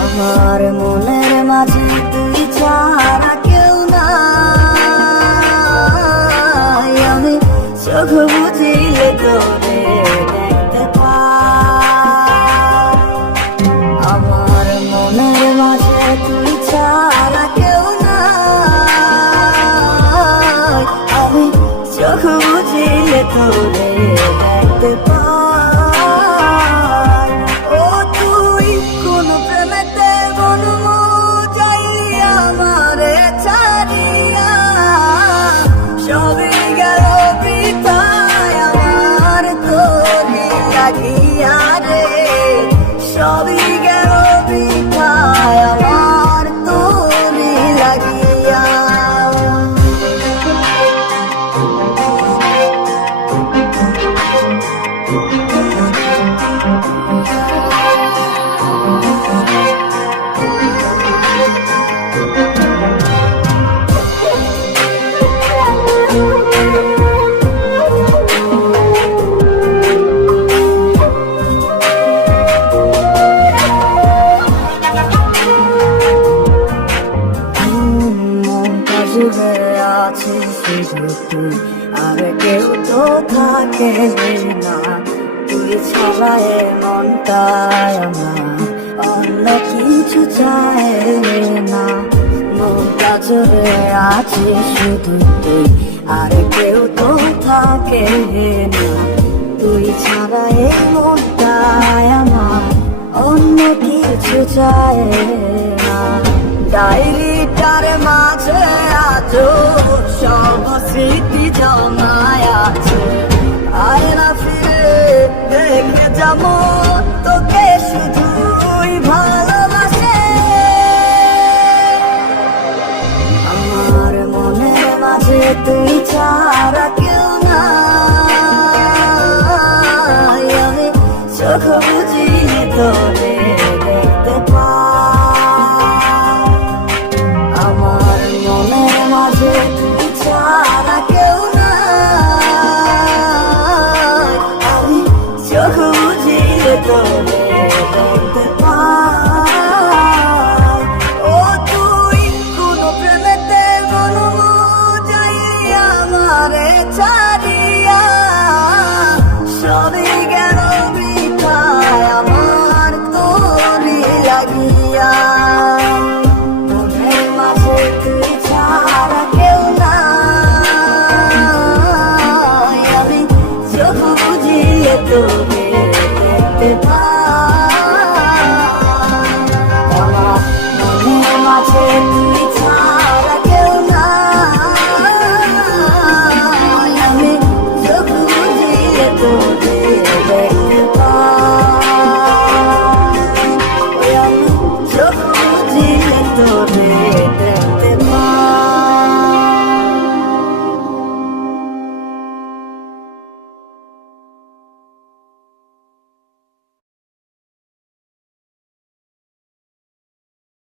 আমার মন শুধু বুঝিলে তোরে দেখতে আমার মনের মাঝে তুই কেউ না আমি চোখ বুঝিলে তোরে দেখতে পা। শুধু তুই আর কেউ তো থাকে না, তুই ছাড়া এ মনটায় আমার, অন্য কিছু চায় না। মনটা জুড়ে আছে শুধু তুই আর কেউ তো থাকে না তুই ছাড়া এ আমার অন্য কিছু চায় ডায়েরিটার মাঝে আছো, সব স্মৃতি জমায় আছে। আয়না ফিরে, দেখে যাব তোকে শুধুই ভালোবাসে। আমার মনের মাঝে তুই ছাড়া কেউ না আমি চোখ বুঝিয়ে তোরে চোখ বুঝিয়ে